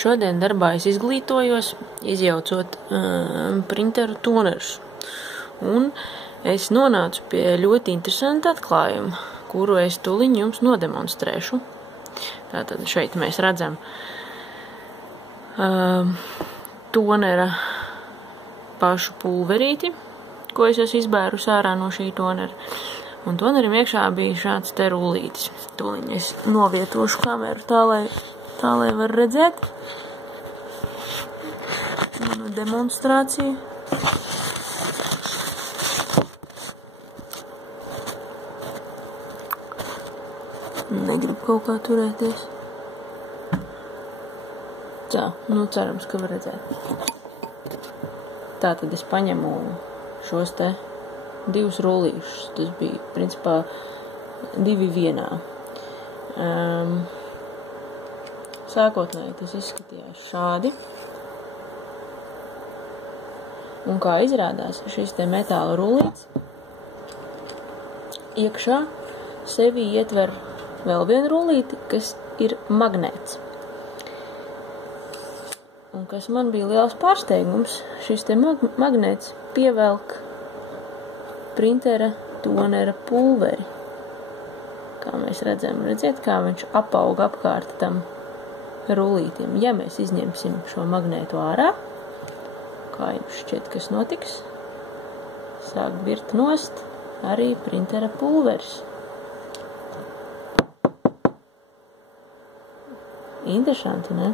Šodien darbā es izglītojos, izjaucot printeru tonerus. Un es nonācu pie ļoti interesanta atklājuma, kuru es tūliņ jums nodemonstrēšu. Tātad šeit mēs redzam tonera pašu pulverīti, ko es esmu izbērus ārā no šī tonera. Un tonerim iekšā bija šāds te rullītis. Tūliņ es novietošu kameru tā, lai var redzēt manu demonstrāciju. Negribu kaut kā turēties. Tā, cerams, ka var redzēt. Tātad es paņemu šos te divus rullīšus. Tas bija, principā, 2 vienā. Sākotnēji tas izskatījās šādi. Un kā izrādās, šis te metāla rullīts iekšā sevi ietver vēl vienu rullīti, kas ir magnēts. Un kas man bija liels pārsteigums, šis te magnēts pievelk printera tonera pulveri. Kā mēs redzam, redziet, kā viņš apauga apkārt tam rullītim. Ja mēs izņemsim šo magnētu ārā, kā jums šķiet, kas notiks, sāk birt nost arī printera pulveris. Interesanti, ne?